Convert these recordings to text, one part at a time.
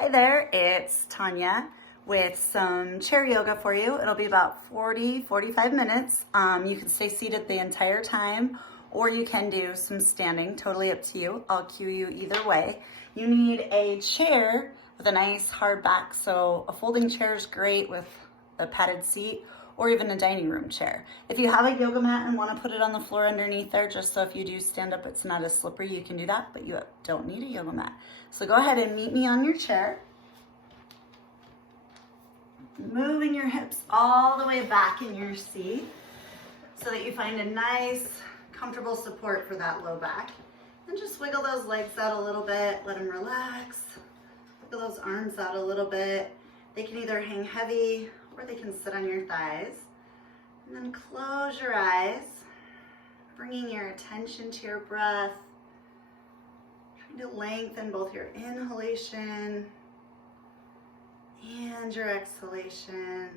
Hi there, it's Tanya with some chair yoga for you. It'll be about 45 minutes. You can stay seated the entire time, or you can do some standing, totally up to you. I'll cue you either way. You need a chair with a nice hard back, so a folding chair is great with a padded seat, or even a dining room chair. If you have a yoga mat and want to put it on the floor underneath there, just so if you do stand up, it's not as slippery, you can do that, but you don't need a yoga mat. So go ahead and meet me on your chair. Moving your hips all the way back in your seat so that you find a nice, comfortable support for that low back. And just wiggle those legs out a little bit, let them relax. Wiggle those arms out a little bit. They can either hang heavy or they can sit on your thighs. And then close your eyes, bringing your attention to your breath, trying to lengthen both your inhalation and your exhalation.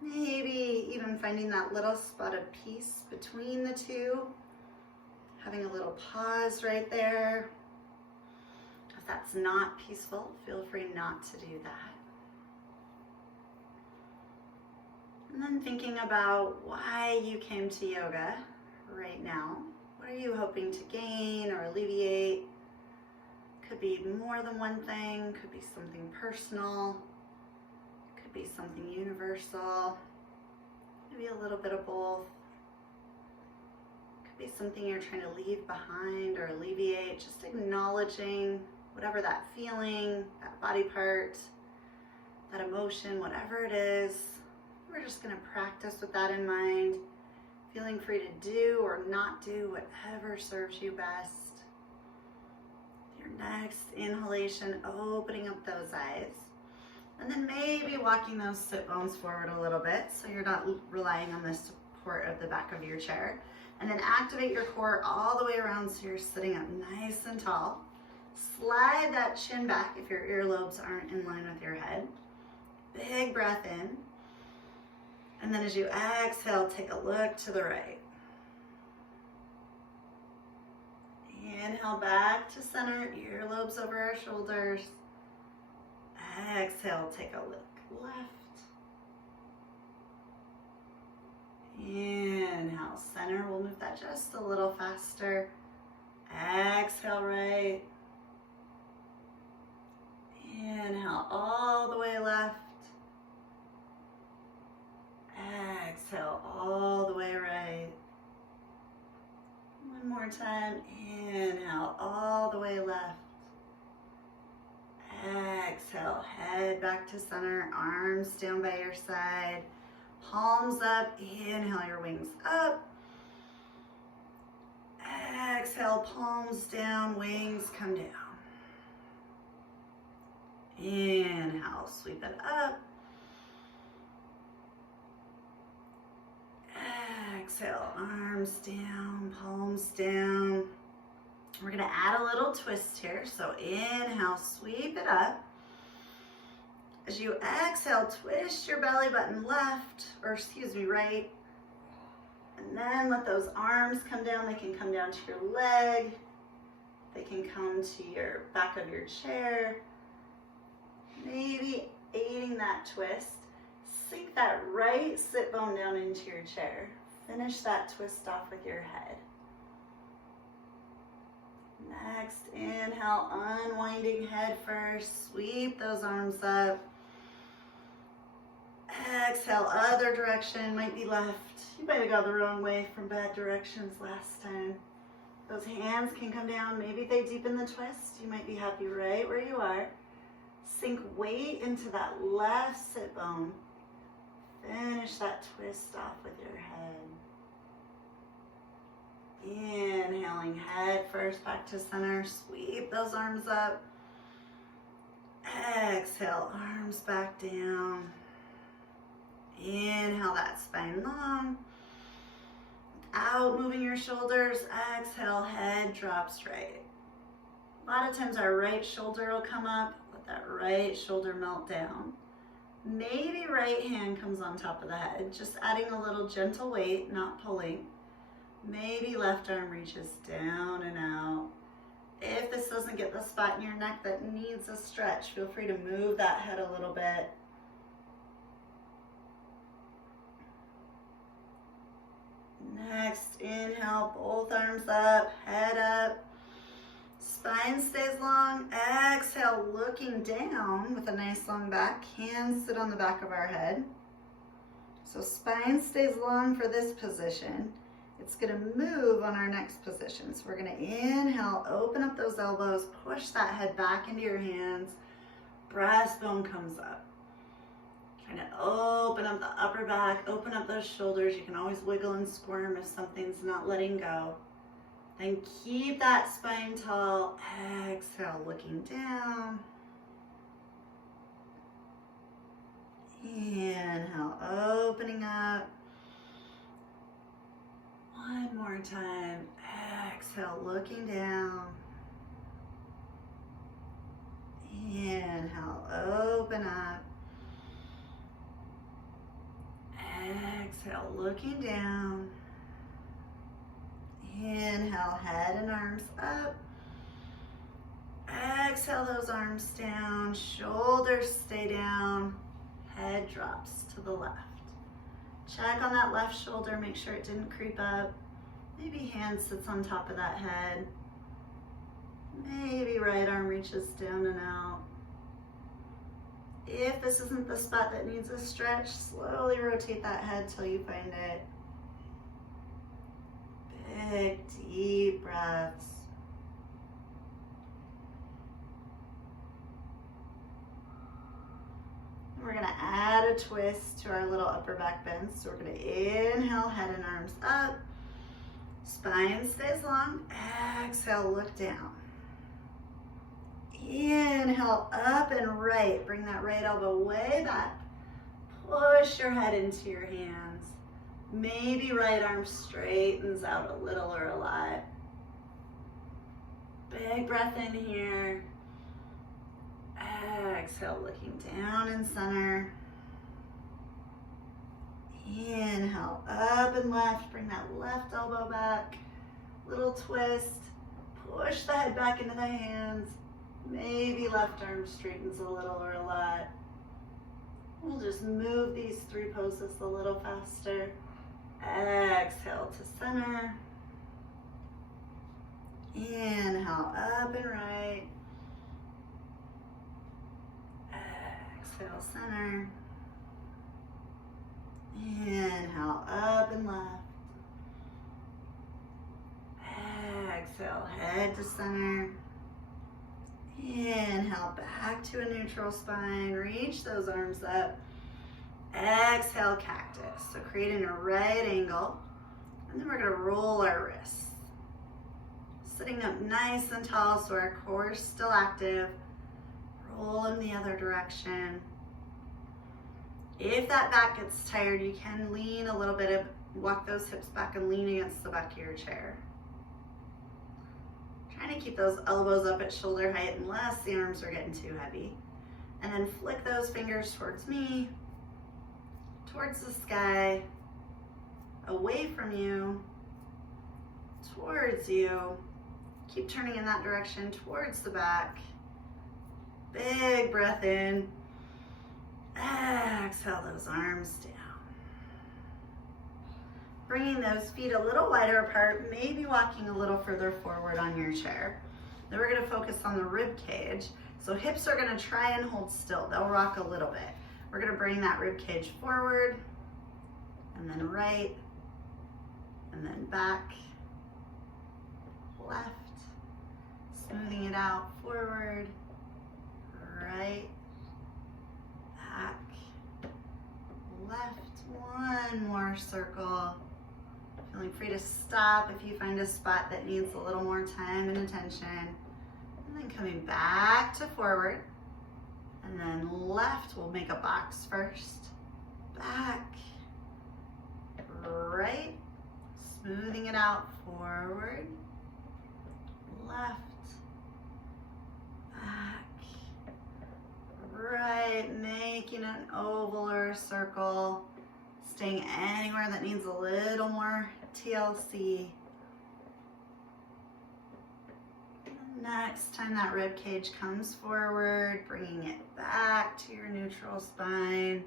Maybe even finding that little spot of peace between the two, having a little pause right there. If that's not peaceful, feel free not to do that. And then thinking about why you came to yoga right now. What are you hoping to gain or alleviate? Could be more than one thing, could be something personal, could be something universal, maybe a little bit of both. Could be something you're trying to leave behind or alleviate, just acknowledging whatever that feeling, that body part, that emotion, whatever it is. We're just going to practice with that in mind, feeling free to do or not do whatever serves you best. Your next inhalation, opening up those eyes. And then maybe walking those sit bones forward a little bit so you're not relying on the support of the back of your chair. And then activate your core all the way around so you're sitting up nice and tall. Slide that chin back if your earlobes aren't in line with your head. Big breath in. And then as you exhale, take a look to the right. Inhale back to center, earlobes over our shoulders. Exhale, take a look left. Inhale, center. We'll move that just a little faster. Exhale, right. Inhale, all the way left. Exhale, all the way right. One more time. Inhale, all the way left. Exhale, head back to center, arms down by your side, palms up. Inhale, your wings up. Exhale, palms down, wings come down. Inhale, sweep it up. Exhale, arms down, palms down. We're going to add a little twist here. So inhale, sweep it up. As you exhale, twist your belly button left, or excuse me, right. And then let those arms come down. They can come down to your leg. They can come to your back of your chair. Maybe aiding that twist. Sink that right sit bone down into your chair. Finish that twist off with your head. Next, inhale, unwinding head first. Sweep those arms up. Exhale, other direction, might be left. You might have gone the wrong way from bad directions last time. Those hands can come down. Maybe they deepen the twist. You might be happy right where you are. Sink weight into that left sit bone. Finish that twist off with your head. Inhaling head first back to center. Sweep those arms up. Exhale, arms back down. Inhale that spine long. Out, moving your shoulders. Exhale, head drops right. A lot of times our right shoulder will come up. Let that right shoulder melt down. Maybe right hand comes on top of the head, just adding a little gentle weight, not pulling. Maybe left arm reaches down and out. If this doesn't get the spot in your neck that needs a stretch, feel free to move that head a little bit. Next, inhale, both arms up, head up. Spine stays long. Exhale, looking down with a nice long back. Hands sit on the back of our head. So spine stays long for this position. It's going to move on our next position. So we're going to inhale, open up those elbows, push that head back into your hands. Breastbone comes up. Kind of open up the upper back, open up those shoulders. You can always wiggle and squirm if something's not letting go. Then keep that spine tall. Exhale, looking down. Inhale, opening up. One more time. Exhale, looking down. Inhale, open up. Exhale, looking down. Inhale, head and arms up. Exhale, those arms down. Shoulders stay down. Head drops to the left. Check on that left shoulder. Make sure it didn't creep up. Maybe hand sits on top of that head. Maybe right arm reaches down and out. If this isn't the spot that needs a stretch, slowly rotate that head till you find it. Big, deep breaths. We're going to add a twist to our little upper back bend. So we're going to inhale, head and arms up. Spine stays long. Exhale, look down. Inhale, up and right. Bring that right elbow way back. Push your head into your hands. Maybe right arm straightens out a little or a lot. Big breath in here. Exhale, looking down in center. Inhale, up and left. Bring that left elbow back. Little twist. Push the head back into the hands. Maybe left arm straightens a little or a lot. We'll just move these three poses a little faster. Exhale to center. Inhale, up and right. Exhale, center. Inhale, up and left. Exhale, head to center. Inhale, back to a neutral spine. Reach those arms up. Exhale, cactus. So creating a right angle. And then we're going to roll our wrists. Sitting up nice and tall so our core is still active. Roll in the other direction. If that back gets tired, you can lean a little bit, walk those hips back and lean against the back of your chair. Trying to keep those elbows up at shoulder height unless the arms are getting too heavy. And then flick those fingers towards me, towards the sky, away from you, towards you. Keep turning in that direction towards the back. Big breath in. Exhale those arms down. Bringing those feet a little wider apart, maybe walking a little further forward on your chair. Then we're going to focus on the rib cage. So hips are going to try and hold still. They'll rock a little bit. We're going to bring that rib cage forward, and then right, and then back, left, smoothing it out, forward, right, back, left. One more circle. Feeling free to stop if you find a spot that needs a little more time and attention. And then coming back to forward. And then left, we'll make a box first. Back, right, smoothing it out, forward, left, back, right, making an oval or a circle, staying anywhere that needs a little more TLC. Next time that rib cage comes forward, bringing it back to your neutral spine.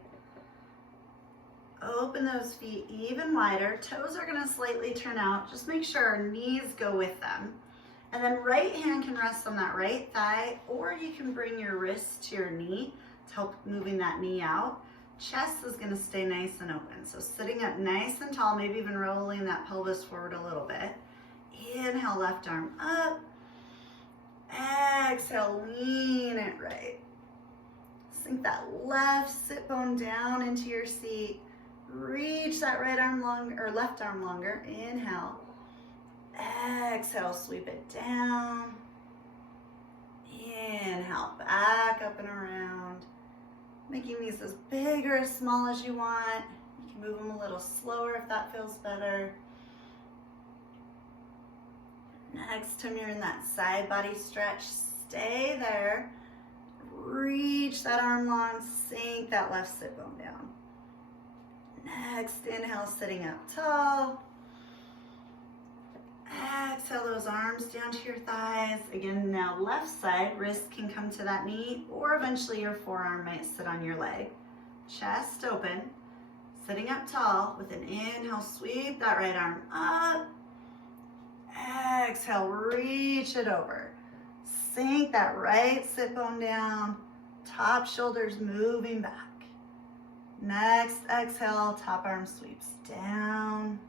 Open those feet even wider. Toes are going to slightly turn out. Just make sure our knees go with them. And then right hand can rest on that right thigh, or you can bring your wrist to your knee to help moving that knee out. Chest is going to stay nice and open. So sitting up nice and tall, maybe even rolling that pelvis forward a little bit. Inhale, left arm up. Exhale, lean it right. Sink that left sit bone down into your seat. Reach that right arm longer, or left arm longer. Inhale. Exhale, sweep it down. Inhale, back up and around. Making these as big or as small as you want. You can move them a little slower if that feels better. Next time you're in that side body stretch, stay there. Reach that arm long, sink that left sit bone down. Next, inhale, sitting up tall. Exhale those arms down to your thighs. Again, now left side, wrist can come to that knee, or eventually your forearm might sit on your leg. Chest open, sitting up tall with an inhale, sweep that right arm up. Exhale, reach it over. Sink that right sit bone down. Top shoulders moving back. Next, exhale, top arm sweeps down.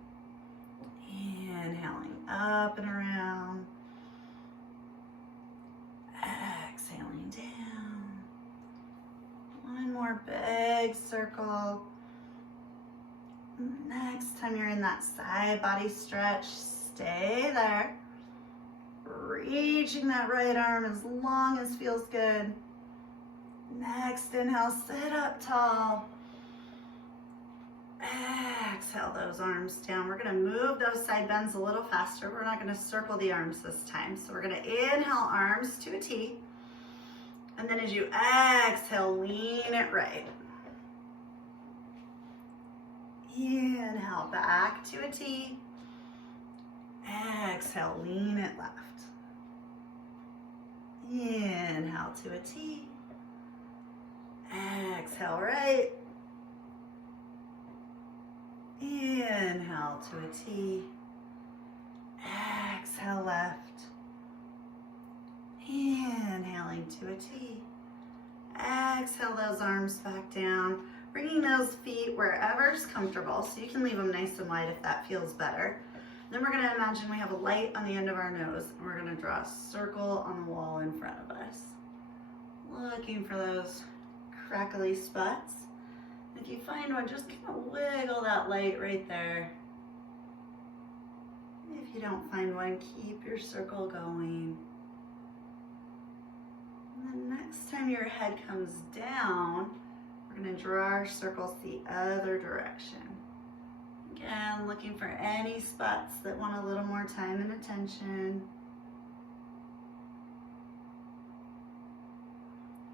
Inhaling up and around. Exhaling down. One more big circle. Next time you're in that side body stretch, stay there. Reaching that right arm as long as feels good. Next, inhale, sit up tall. Exhale those arms down. We're going to move those side bends a little faster. We're not going to circle the arms this time. So we're going to inhale arms to a T. And then as you exhale, lean it right. Inhale back to a T. Exhale, lean it left. Inhale to a T. Exhale right. Inhale to a T. Exhale left. Inhaling to a T. Exhale those arms back down. Bringing those feet wherever's comfortable, so you can leave them nice and wide if that feels better. Then we're going to imagine we have a light on the end of our nose, and we're going to draw a circle on the wall in front of us. Looking for those crackly spots. If you find one, just kind of wiggle that light right there. If you don't find one, keep your circle going. And then next time your head comes down, we're going to draw our circles the other direction. Again, looking for any spots that want a little more time and attention.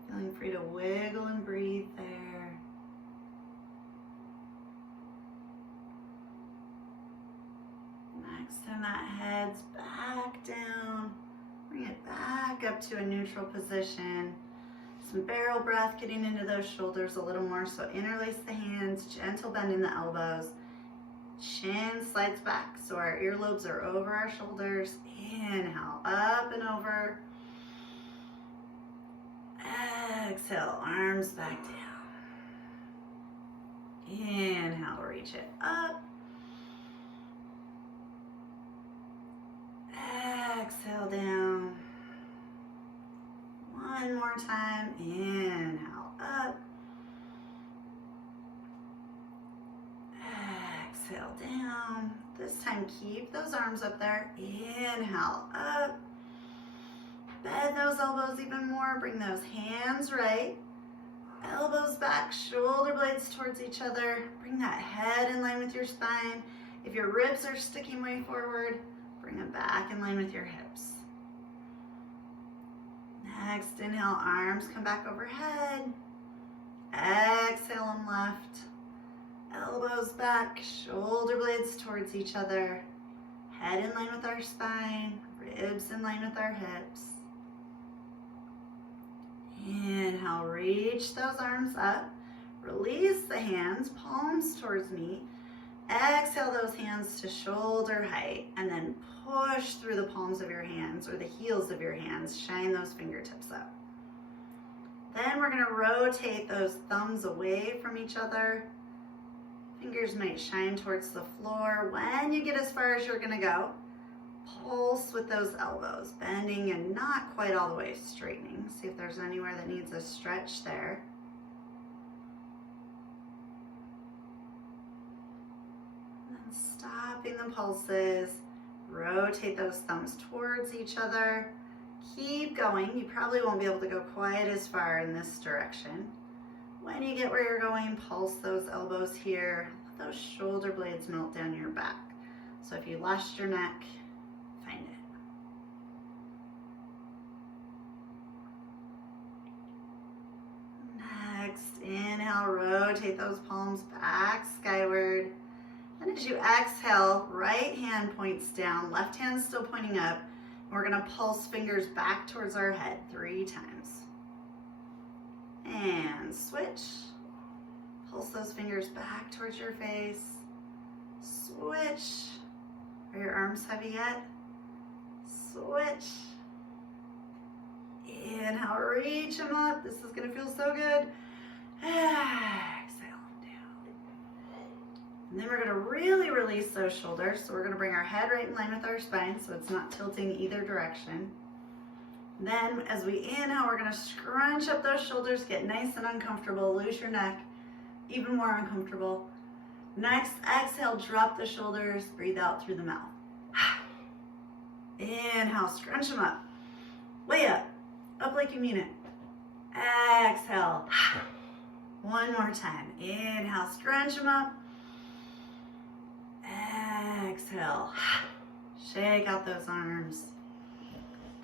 Feeling free to wiggle and breathe there. Next time that head's back down, bring it back up to a neutral position. Some barrel breath, getting into those shoulders a little more. So interlace the hands, gentle bend in the elbows. Chin slides back, so our earlobes are over our shoulders. Inhale, up and over. Exhale, arms back down. Inhale, reach it up. Exhale down. One more time. Inhale, up. Exhale down. This time keep those arms up there. Inhale up. Bend those elbows even more. Bring those hands right. Elbows back, shoulder blades towards each other. Bring that head in line with your spine. If your ribs are sticking way forward, bring them back in line with your hips. Next, inhale, arms come back overhead. Exhale them left. Elbows back, shoulder blades towards each other. Head in line with our spine, ribs in line with our hips. Inhale, reach those arms up. Release the hands, palms towards me. Exhale those hands to shoulder height, and then push through the palms of your hands or the heels of your hands. Shine those fingertips up. Then we're going to rotate those thumbs away from each other. Fingers might shine towards the floor. When you get as far as you're going to go, pulse with those elbows, bending and not quite all the way straightening. See if there's anywhere that needs a stretch there. And then stopping the pulses, rotate those thumbs towards each other. Keep going. You probably won't be able to go quite as far in this direction. When you get where you're going, pulse those elbows here. Let those shoulder blades melt down your back. So if you lost your neck, find it. Next, inhale, rotate those palms back skyward. And as you exhale, right hand points down, left hand still pointing up. We're going to pulse fingers back towards our head 3 times. And switch. Pulse those fingers back towards your face. Switch. Are your arms heavy yet? Switch. Inhale, reach them up. This is going to feel so good. Exhale down. And then we're going to really release those shoulders. So we're going to bring our head right in line with our spine so it's not tilting either direction. Then as we inhale, we're going to scrunch up those shoulders, get nice and uncomfortable, lose your neck, even more uncomfortable. Next, exhale, drop the shoulders, breathe out through the mouth. Inhale, scrunch them up, way up like you mean it. Exhale, one more time. Inhale, scrunch them up. Exhale, shake out those arms.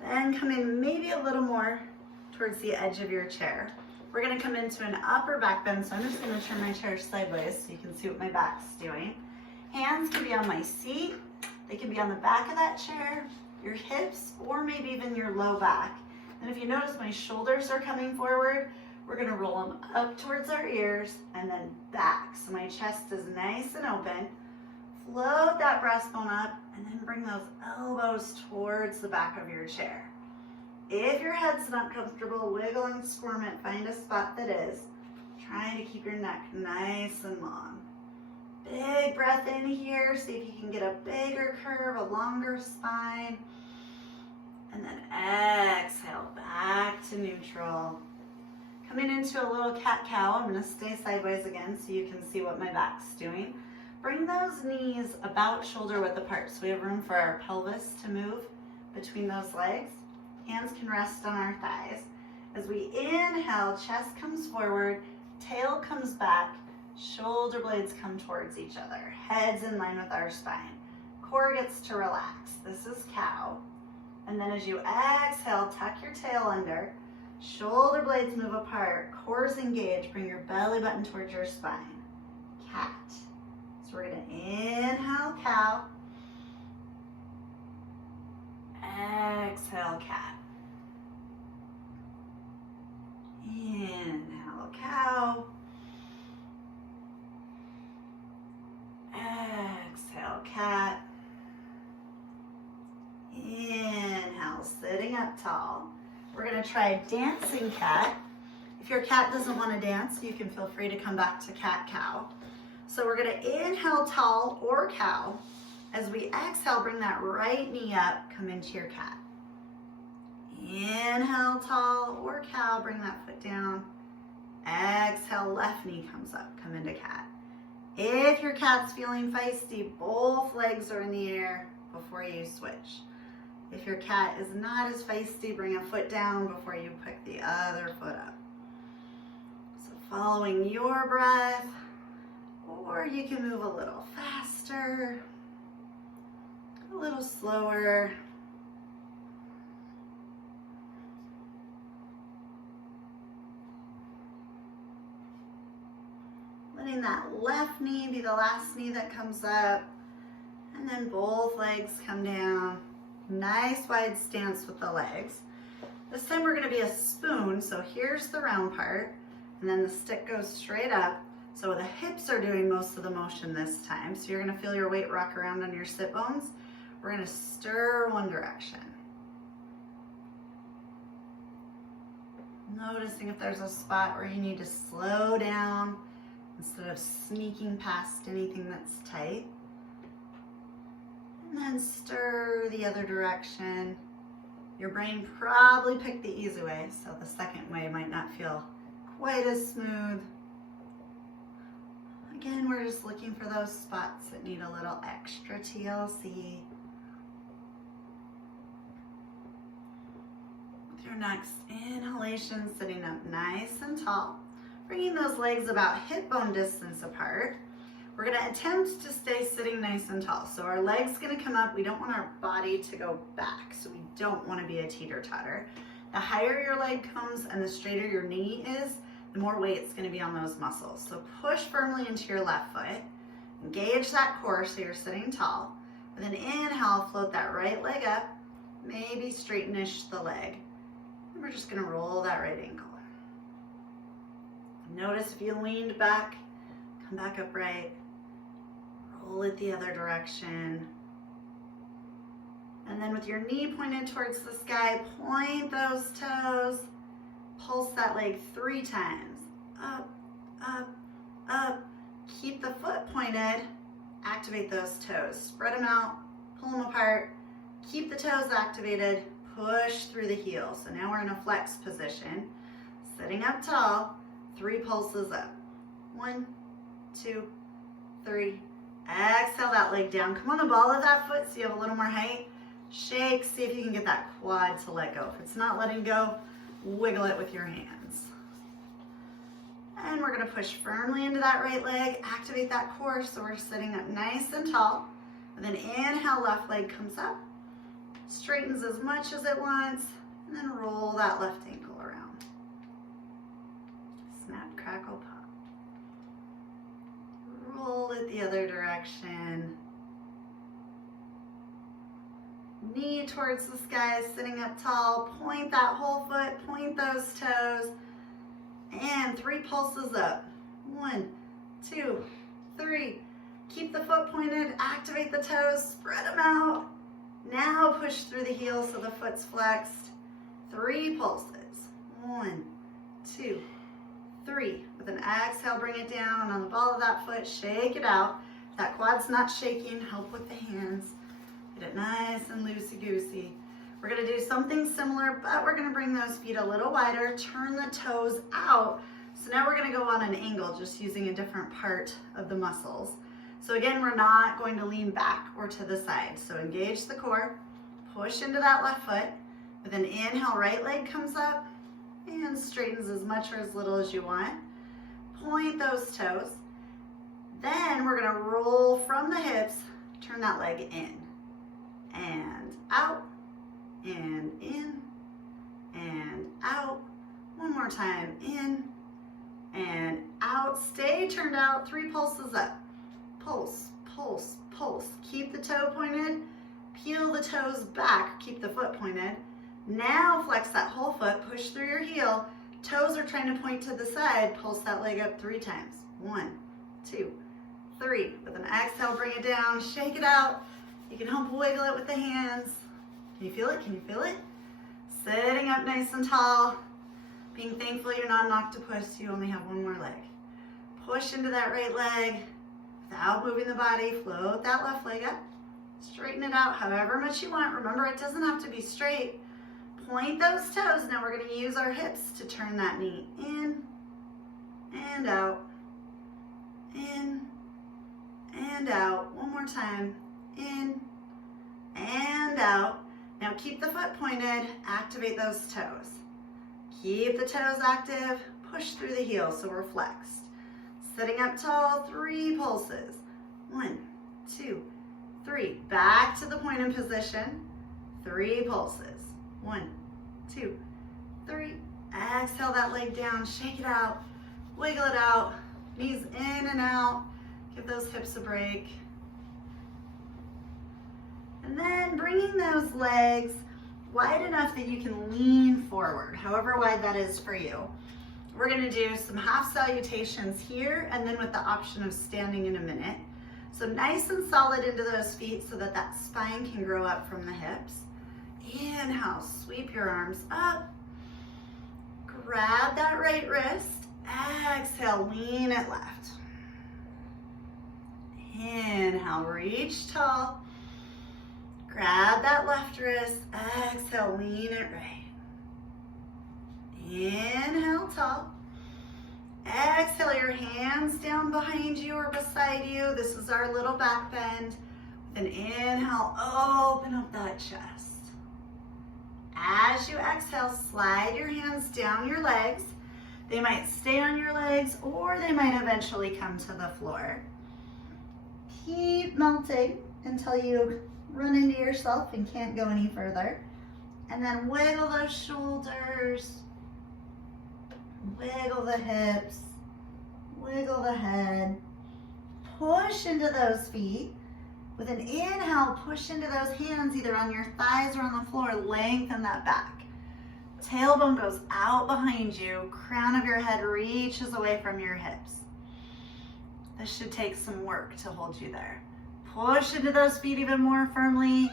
Then come in maybe a little more towards the edge of your chair. We're going to come into an upper back bend, so I'm just going to turn my chair sideways so you can see what my back's doing. Hands can be on my seat. They can be on the back of that chair, your hips, or maybe even your low back. And if you notice my shoulders are coming forward, we're going to roll them up towards our ears and then back. So my chest is nice and open. Float that breastbone up and then bring those elbows towards the back of your chair. If your head's not comfortable, wiggle and squirm it. Find a spot that is. Trying to keep your neck nice and long. Big breath in here. See if you can get a bigger curve, a longer spine. And then exhale back to neutral. Coming into a little cat-cow. I'm going to stay sideways again so you can see what my back's doing. Bring those knees about shoulder width apart so we have room for our pelvis to move between those legs. Hands can rest on our thighs. As we inhale, chest comes forward, tail comes back, shoulder blades come towards each other, heads in line with our spine. Core gets to relax. This is cow. And then as you exhale, tuck your tail under, shoulder blades move apart, cores engage, bring your belly button towards your spine. Cat. So we're going to inhale, cow. Exhale, cat. Inhale, cow. Exhale, cat. Inhale, sitting up tall. We're going to try dancing cat. If your cat doesn't want to dance, you can feel free to come back to cat-cow. So we're going to inhale tall or cow. As we exhale, bring that right knee up, come into your cat. Inhale tall or cow, bring that foot down. Exhale, left knee comes up, come into cat. If your cat's feeling feisty, both legs are in the air before you switch. If your cat is not as feisty, bring a foot down before you pick the other foot up. So following your breath, or you can move a little faster, a little slower. Letting that left knee be the last knee that comes up, and then both legs come down. Nice wide stance with the legs. This time we're going to be a spoon, so here's the round part, and then the stick goes straight up. So the hips are doing most of the motion this time. So you're going to feel your weight rock around on your sit bones. We're going to stir one direction. Noticing if there's a spot where you need to slow down instead of sneaking past anything that's tight. And then stir the other direction. Your brain probably picked the easy way, so the second way might not feel quite as smooth. Again, we're just looking for those spots that need a little extra TLC. With your next inhalation, sitting up nice and tall, bringing those legs about hip bone distance apart. We're going to attempt to stay sitting nice and tall. So our leg's going to come up. We don't want our body to go back, so we don't want to be a teeter-totter. The higher your leg comes and the straighter your knee is, the more weight it's going to be on those muscles. So push firmly into your left foot. Engage that core so you're sitting tall. With an inhale, float that right leg up. Maybe straightenish the leg. And we're just going to roll that right ankle. Notice if you leaned back, come back upright. Roll it the other direction. And then with your knee pointed towards the sky, point those toes. Pulse that leg 3 times. Up, up, up. Keep the foot pointed. Activate those toes. Spread them out, pull them apart. Keep the toes activated. Push through the heels. So now we're in a flex position. Sitting up tall, 3 pulses up. 1, 2, 3. Exhale that leg down. Come on the ball of that foot so you have a little more height. Shake, see if you can get that quad to let go. If it's not letting go, wiggle it with your hands. And we're going to push firmly into that right leg. Activate that core so we're sitting up nice and tall. And then inhale, left leg comes up. Straightens as much as it wants. And then roll that left ankle around. Snap, crackle, pop. Roll it the other direction. Knee towards the sky, sitting up tall. Point that whole foot, point those toes. And 3 pulses up. 1, 2, 3. Keep the foot pointed, activate the toes, spread them out. Now push through the heels so the foot's flexed. 3 pulses. 1, 2, 3. With an exhale, bring it down on the ball of that foot, shake it out. If that quad's not shaking, help with the hands. Get it nice and loosey-goosey. We're going to do something similar, but we're going to bring those feet a little wider, turn the toes out. So now we're going to go on an angle, just using a different part of the muscles. So again, we're not going to lean back or to the side. So engage the core, push into that left foot. With an inhale, right leg comes up and straightens as much or as little as you want. Point those toes. Then we're going to roll from the hips, turn that leg in and out and in and out. One more time, in and out. Stay turned out, 3 pulses up. Pulse, pulse, pulse. Keep the toe pointed, peel the toes back, keep the foot pointed. Now flex that whole foot, push through your heel. Toes are trying to point to the side, pulse that leg up 3 times. 1, 2, 3. With an exhale, bring it down, shake it out. You can help wiggle it with the hands. Can you feel it? Can you feel it? Sitting up nice and tall. Being thankful you're not an octopus, you only have 1 more leg. Push into that right leg without moving the body. Float that left leg up. Straighten it out however much you want. Remember, it doesn't have to be straight. Point those toes. Now we're going to use our hips to turn that knee in and out. In and out. One more time. In and out. Now keep the foot pointed, activate those toes. Keep the toes active, push through the heels so we're flexed. Sitting up tall, 3 pulses. 1, 2, 3. Back to the pointed position. 3 pulses. 1, 2, 3. Exhale that leg down, shake it out, wiggle it out. Knees in and out. Give those hips a break. And then bringing those legs wide enough that you can lean forward, however wide that is for you. We're gonna do some half salutations here and then with the option of standing in a minute. So nice and solid into those feet so that that spine can grow up from the hips. Inhale, sweep your arms up. Grab that right wrist. Exhale, lean it left. Inhale, reach tall. Grab that left wrist. Exhale, lean it right. Inhale, tall. Exhale, your hands down behind you or beside you. This is our little back bend. With an inhale, open up that chest. As you exhale, slide your hands down your legs. They might stay on your legs or they might eventually come to the floor. Keep melting until you run into yourself and can't go any further. And then wiggle those shoulders, wiggle the hips, wiggle the head. Push into those feet. With an inhale, push into those hands either on your thighs or on the floor. Lengthen that back. Tailbone goes out behind you. Crown of your head reaches away from your hips. This should take some work to hold you there. Push into those feet even more firmly.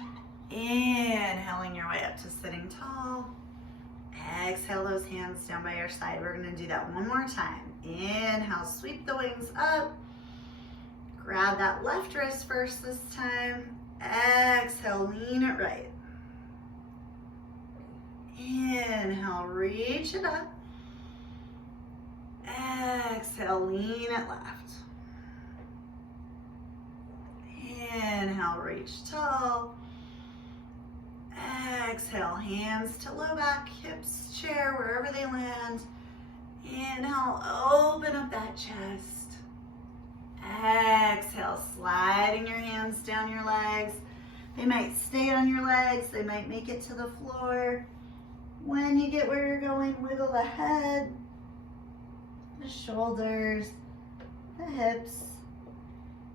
Inhaling your way up to sitting tall. Exhale those hands down by your side. We're going to do that one more time. Inhale, sweep the wings up. Grab that left wrist first this time. Exhale, lean it right. Inhale, reach it up. Exhale, lean it left. Inhale, reach tall. Exhale, hands to low back, hips, chair, wherever they land. Inhale, open up that chest. Exhale, sliding your hands down your legs. They might stay on your legs. They might make it to the floor. When you get where you're going, wiggle the head, the shoulders, the hips,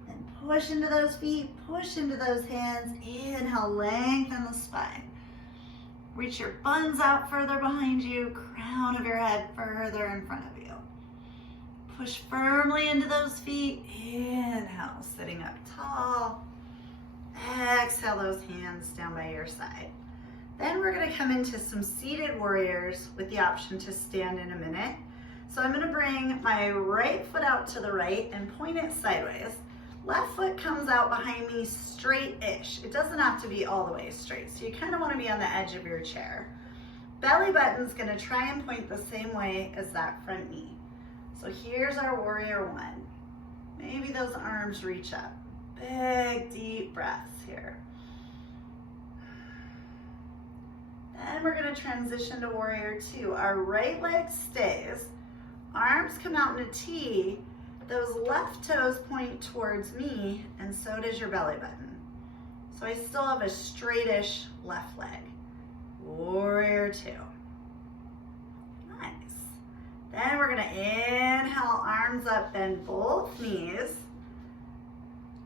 and push into those feet, push into those hands. Inhale, lengthen the spine. Reach your buns out further behind you, crown of your head further in front of you. Push firmly into those feet. Inhale, sitting up tall. Exhale those hands down by your side. Then we're going to come into some seated warriors with the option to stand in a minute. So I'm going to bring my right foot out to the right and point it sideways. Left foot comes out behind me straight-ish. It doesn't have to be all the way straight. So you kind of want to be on the edge of your chair. Belly button's going to try and point the same way as that front knee. So here's our warrior one. Maybe those arms reach up. Big, deep breaths here. Then we're going to transition to warrior two. Our right leg stays. Arms come out in a T. Those left toes point towards me, and so does your belly button. So I still have a straightish left leg. Warrior two. Nice. Then we're going to inhale, arms up, bend both knees.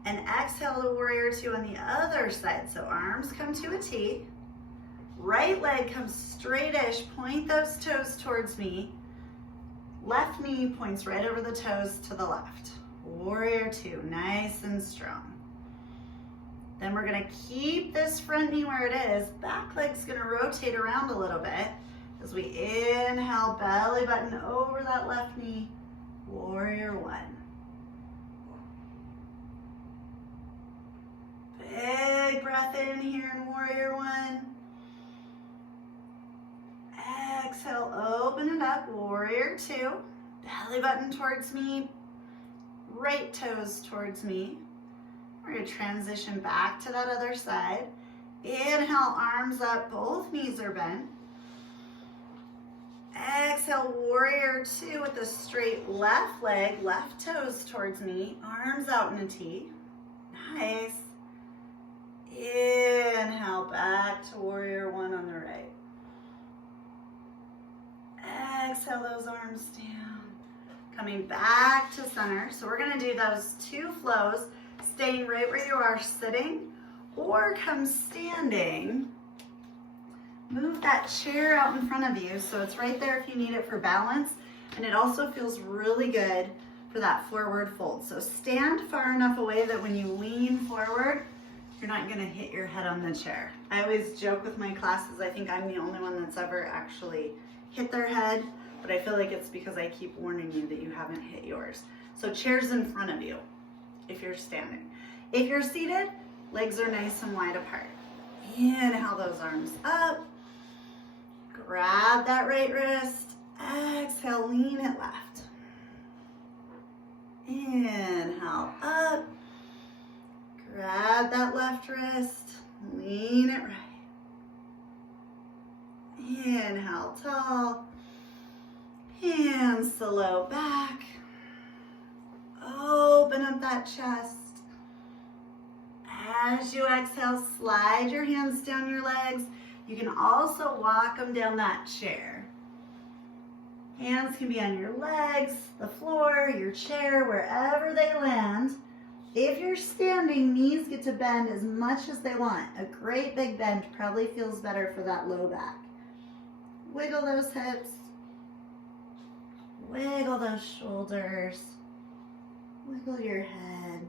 And exhale to warrior two on the other side. So arms come to a T. Right leg comes straightish, point those toes towards me. Left knee points right over the toes to the left. Warrior two, nice and strong. Then we're gonna keep this front knee where it is. Back leg's gonna rotate around a little bit as we inhale, belly button over that left knee. Warrior one. Big breath in here in warrior one. Exhale, open it up, warrior two. Belly button towards me, right toes towards me. We're going to transition back to that other side. Inhale, arms up, both knees are bent. Exhale, warrior two with the straight left leg, left toes towards me, arms out in a T. Nice. Inhale, back to warrior one on the right. Exhale those arms down. Coming back to center. So we're going to do those two flows, staying right where you are sitting, or come standing. Move that chair out in front of you so it's right there if you need it for balance. And it also feels really good for that forward fold. So stand far enough away that when you lean forward, you're not gonna hit your head on the chair. I always joke with my classes, I think I'm the only one that's ever actually hit their head, but I feel like it's because I keep warning you that you haven't hit yours. So chair's in front of you if you're standing. If you're seated, legs are nice and wide apart. Inhale those arms up. Grab that right wrist. Exhale, lean it left. Inhale up. Grab that left wrist. Lean it right. Inhale, tall. Hands to low back. Open up that chest. As you exhale, slide your hands down your legs. You can also walk them down that chair. Hands can be on your legs, the floor, your chair, wherever they land. If you're standing, knees get to bend as much as they want. A great big bend probably feels better for that low back. Wiggle those hips. Wiggle those shoulders. Wiggle your head.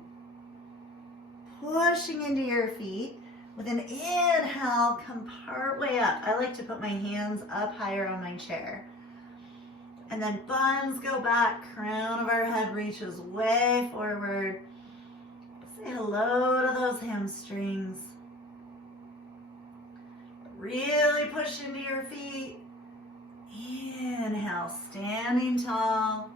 Pushing into your feet. With an inhale, come part way up. I like to put my hands up higher on my chair. And then buns go back, crown of our head reaches way forward. Say hello to those hamstrings. Really push into your feet. Inhale, standing tall.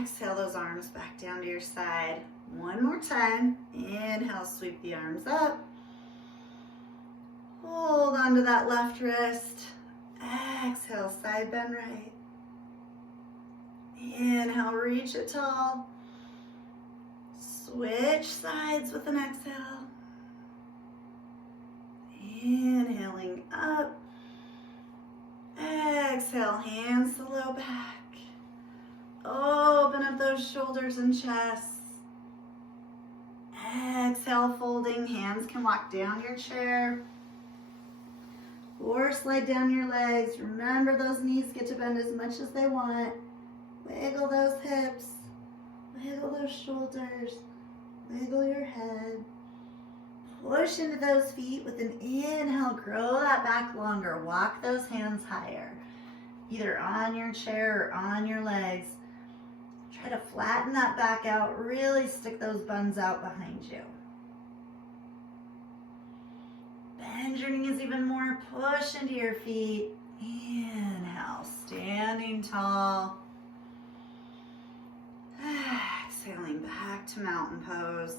Exhale those arms back down to your side. One more time. Inhale, sweep the arms up. Hold onto that left wrist. Exhale, side bend right. Inhale, reach it tall. Switch sides with an exhale. Inhaling up. Exhale, hands to low back. Open up those shoulders and chest. Exhale, folding. Hands can walk down your chair or slide down your legs. Remember, those knees get to bend as much as they want. Wiggle those hips. Wiggle those shoulders. Wiggle your head. Push into those feet with an inhale. Grow that back longer. Walk those hands higher, either on your chair or on your legs. Try to flatten that back out. Really stick those buns out behind you. Bend your knees even more. Push into your feet. Inhale, standing tall. Exhaling back to mountain pose.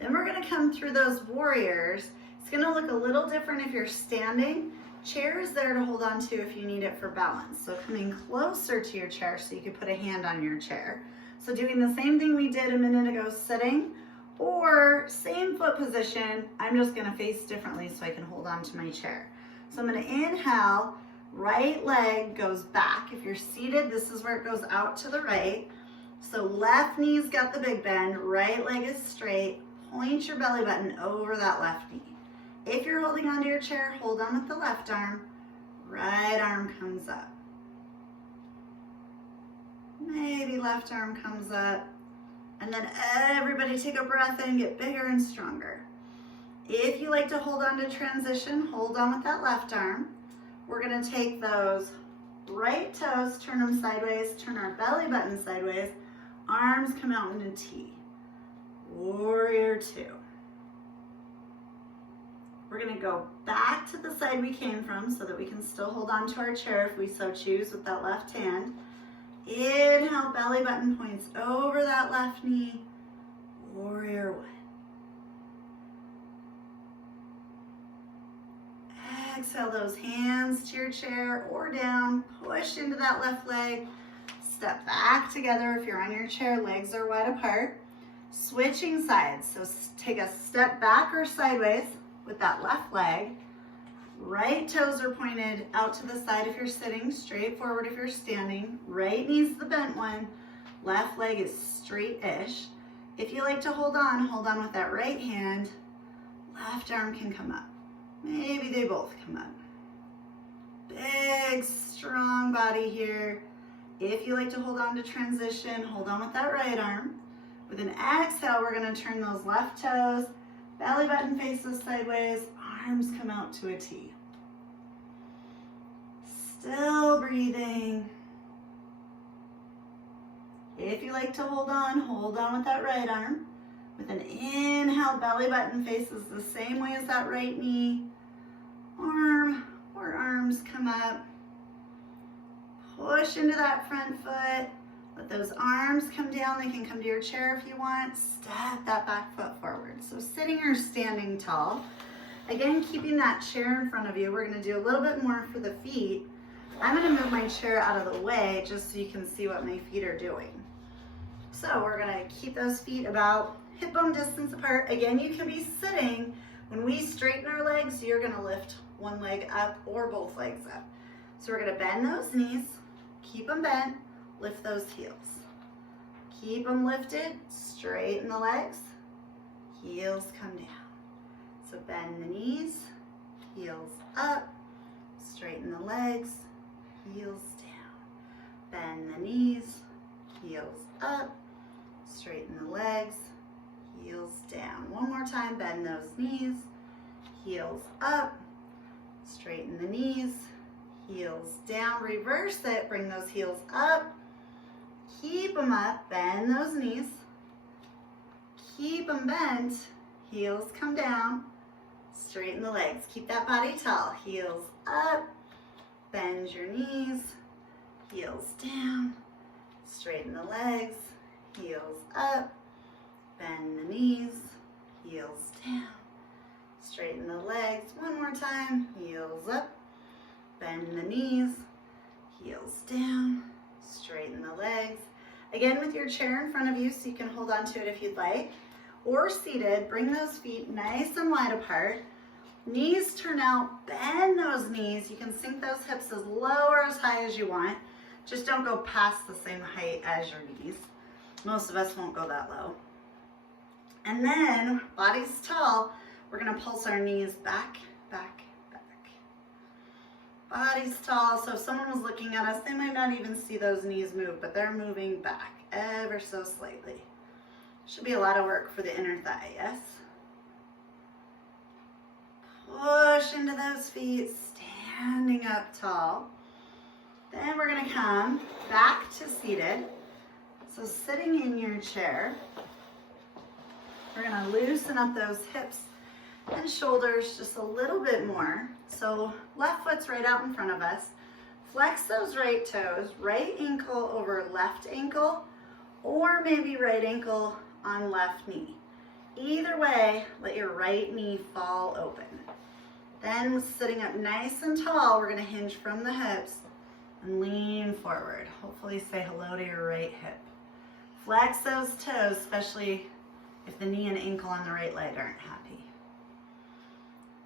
Then we're going to come through those warriors. It's going to look a little different if you're standing. Chair is there to hold on to if you need it for balance. So coming closer to your chair so you can put a hand on your chair. So doing the same thing we did a minute ago sitting, or same foot position, I'm just going to face differently so I can hold on to my chair. So I'm going to inhale, right leg goes back. If you're seated, this is where it goes out to the right. So left knee's got the big bend, right leg is straight. Point your belly button over that left knee. If you're holding onto your chair, hold on with the left arm. Right arm comes up. Maybe left arm comes up. And then everybody take a breath in, get bigger and stronger. If you like to hold on to transition, hold on with that left arm. We're going to take those right toes, turn them sideways, turn our belly button sideways. Arms come out in a T. Warrior two. We're going to go back to the side we came from so that we can still hold on to our chair if we so choose with that left hand. Inhale, belly button points over that left knee. Warrior one. Exhale those hands to your chair or down. Push into that left leg. Step back together if you're on your chair. Legs are wide apart. Switching sides. So take a step back or sideways with that left leg. Right toes are pointed out to the side if you're sitting, straight forward if you're standing. Right knee's the bent one. Left leg is straight-ish. If you like to hold on with that right hand. Left arm can come up. Maybe they both come up. Big, strong body here. If you like to hold on to transition, hold on with that right arm. With an exhale, we're gonna turn those left toes, belly button faces sideways, arms come out to a T. Still breathing. If you like to hold on with that right arm. With an inhale, belly button faces the same way as that right knee. Arm or arms come up. Push into that front foot. Let those arms come down. They can come to your chair if you want. Step that back foot forward. So sitting or standing tall. Again, keeping that chair in front of you. We're going to do a little bit more for the feet. I'm going to move my chair out of the way just so you can see what my feet are doing. So we're going to keep those feet about hip bone distance apart. Again, you can be sitting. When we straighten our legs, you're going to lift one leg up or both legs up. So we're going to bend those knees, keep them bent, lift those heels. Keep them lifted, straighten the legs, heels come down. So bend the knees, heels up, straighten the legs, heels down. Bend the knees, heels up, straighten the legs, heels down. One more time, bend those knees, heels up, straighten the knees, heels down. Reverse it, bring those heels up, keep them up, bend those knees, keep them bent, heels come down, straighten the legs. Keep that body tall, heels up, bend your knees, heels down, straighten the legs, heels up, bend the knees, heels down, straighten the legs. One more time, heels up, bend the knees, heels down, straighten the legs. Again, with your chair in front of you so you can hold on to it if you'd like, or seated, bring those feet nice and wide apart. Knees turn out, bend those knees. You can sink those hips as low or as high as you want. Just don't go past the same height as your knees. Most of us won't go that low. And then, body's tall, we're gonna pulse our knees back, back, back. Body's tall, so if someone was looking at us, they might not even see those knees move, but they're moving back ever so slightly. Should be a lot of work for the inner thigh, yes? Push into those feet, standing up tall. Then we're gonna come back to seated. So sitting in your chair, we're gonna loosen up those hips and shoulders just a little bit more. So left foot's right out in front of us. Flex those right toes, right ankle over left ankle, or maybe right ankle on left knee. Either way, let your right knee fall open. Then sitting up nice and tall, we're gonna hinge from the hips and lean forward. Hopefully say hello to your right hip. Flex those toes, especially if the knee and ankle on the right leg aren't happy.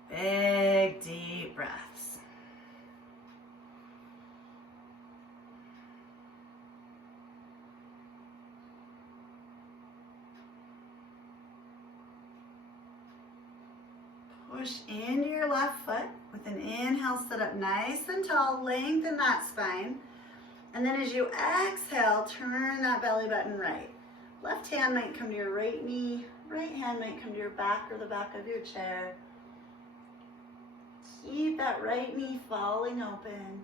Big, deep breaths. Push into your left foot. With an inhale, sit up nice and tall, lengthen that spine. And then as you exhale, turn that belly button right. Left hand might come to your right knee, right hand might come to your back or the back of your chair. Keep that right knee falling open.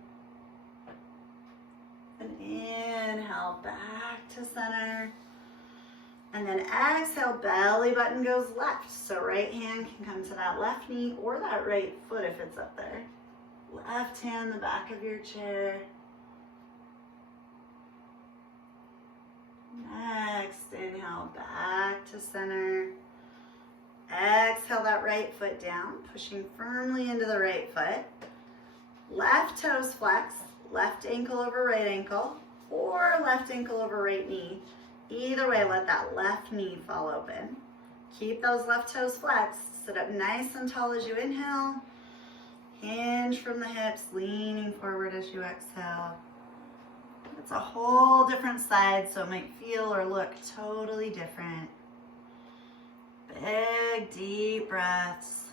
And inhale, back to center. And then exhale, belly button goes left. So right hand can come to that left knee or that right foot if it's up there. Left hand, the back of your chair. Next, inhale, back to center. Exhale that right foot down, pushing firmly into the right foot. Left toes flex, left ankle over right ankle, or left ankle over right knee. Either way, let that left knee fall open. Keep those left toes flexed. Sit up nice and tall as you inhale. Hinge from the hips, leaning forward as you exhale. It's a whole different side, so it might feel or look totally different. Big, deep breaths.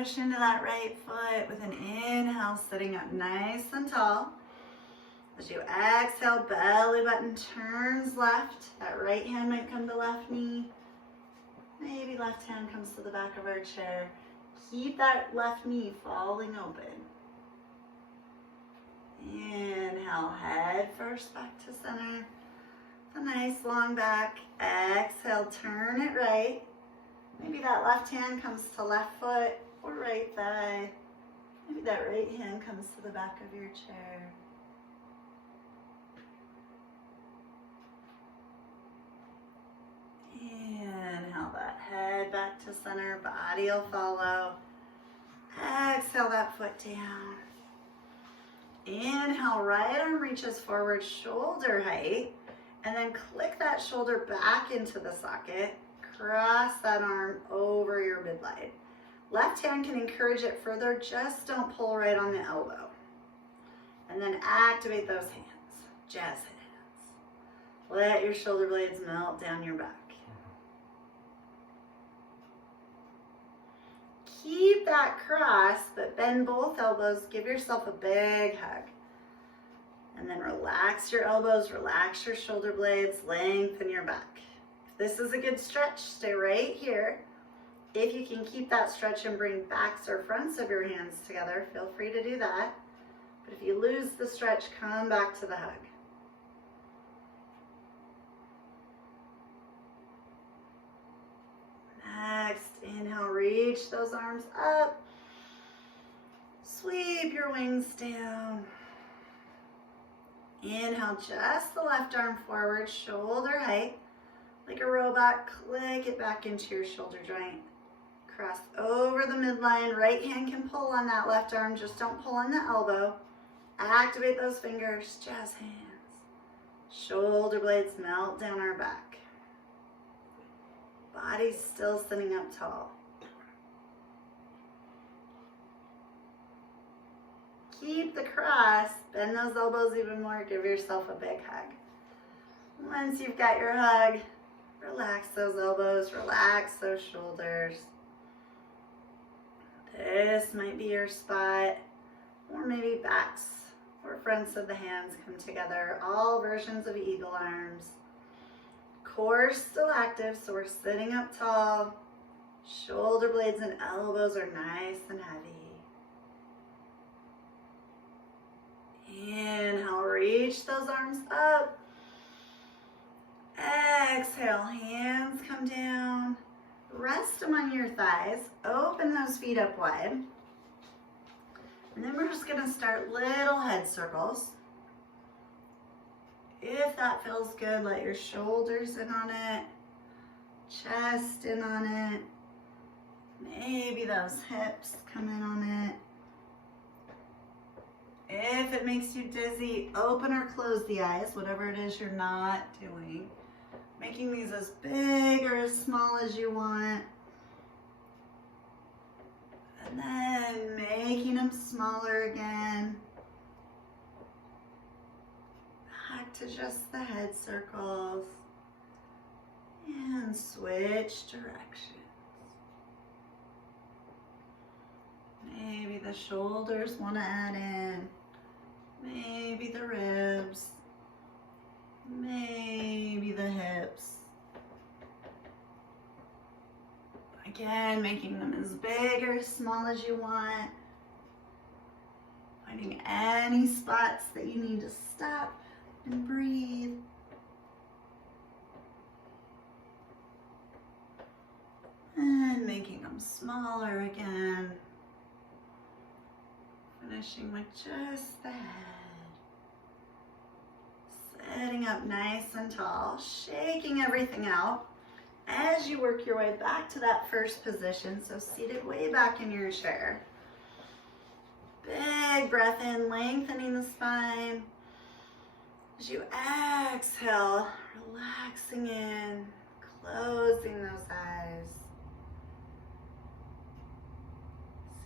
Push into that right foot with an inhale, sitting up nice and tall. As you exhale, belly button turns left. That right hand might come to left knee. Maybe left hand comes to the back of our chair. Keep that left knee falling open. Inhale, head first back to center. A nice long back. Exhale, turn it right. Maybe that left hand comes to left foot or right thigh. Maybe that right hand comes to the back of your chair. Inhale that head back to center, body will follow. Exhale that foot down. Inhale, right arm reaches forward, shoulder height, and then click that shoulder back into the socket. Cross that arm over your midline. Left hand can encourage it further, just don't pull right on the elbow. And then activate those hands, jazz hands. Let your shoulder blades melt down your back. Keep that cross, but bend both elbows. Give yourself a big hug. And then relax your elbows, relax your shoulder blades, lengthen your back. If this is a good stretch, stay right here. If you can keep that stretch and bring backs or fronts of your hands together, feel free to do that. But if you lose the stretch, come back to the hug. Next, inhale, reach those arms up. Sweep your wings down. Inhale, just the left arm forward, shoulder height. Like a robot, click it back into your shoulder joint. Cross over the midline. Right hand can pull on that left arm, just don't pull on the elbow. Activate those fingers, jazz hands. Shoulder blades melt down our back. Body still sitting up tall. Keep the cross, bend those elbows even more, give yourself a big hug. Once you've got your hug, relax those elbows, relax those shoulders. This might be your spot, or maybe backs or fronts of the hands come together, all versions of eagle arms. Core still active, so we're sitting up tall. Shoulder blades and elbows are nice and heavy. Inhale, reach those arms up. Exhale, hands come down. Rest them on your thighs. Open those feet up wide. And then we're just going to start little head circles. If that feels good, let your shoulders in on it, chest in on it, maybe those hips come in on it. If it makes you dizzy, open or close the eyes, whatever it is you're not doing. Making these as big or as small as you want. And then making them smaller again. Back to just the head circles. And switch directions. Maybe the shoulders want to add in. Maybe the ribs. Maybe the hips. Again, making them as big or as small as you want. Finding any spots that you need to stop and breathe. And making them smaller again. Finishing with just the head. Sitting up nice and tall, shaking everything out as you work your way back to that first position. So seated way back in your chair. Big breath in, lengthening the spine. As you exhale, relaxing in, closing those eyes.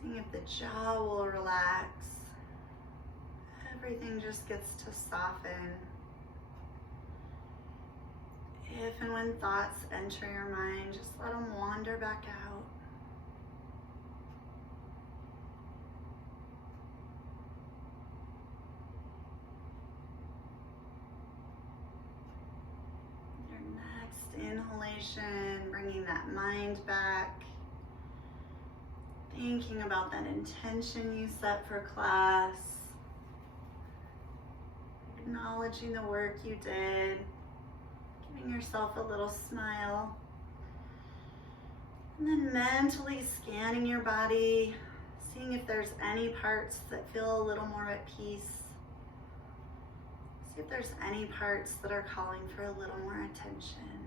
Seeing if the jaw will relax. Everything just gets to soften. If and when thoughts enter your mind, just let them wander back out. inhalation, bringing that mind back. Thinking about that intention you set for class. Acknowledging the work you did. Giving yourself a little smile. And then mentally scanning your body, seeing if there's any parts that feel a little more at peace. See if there's any parts that are calling for a little more attention.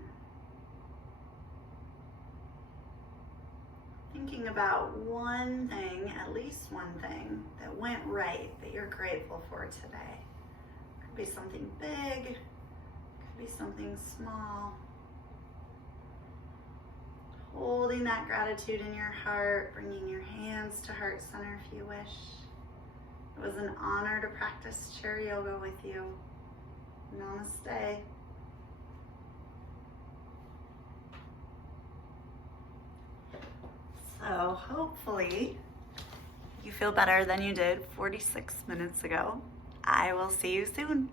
Thinking about one thing, at least one thing, that went right that you're grateful for today. Could be something big, could be something small. Holding that gratitude in your heart, bringing your hands to heart center if you wish. It was an honor to practice chair yoga with you. Namaste. So hopefully you feel better than you did 46 minutes ago. I will see you soon.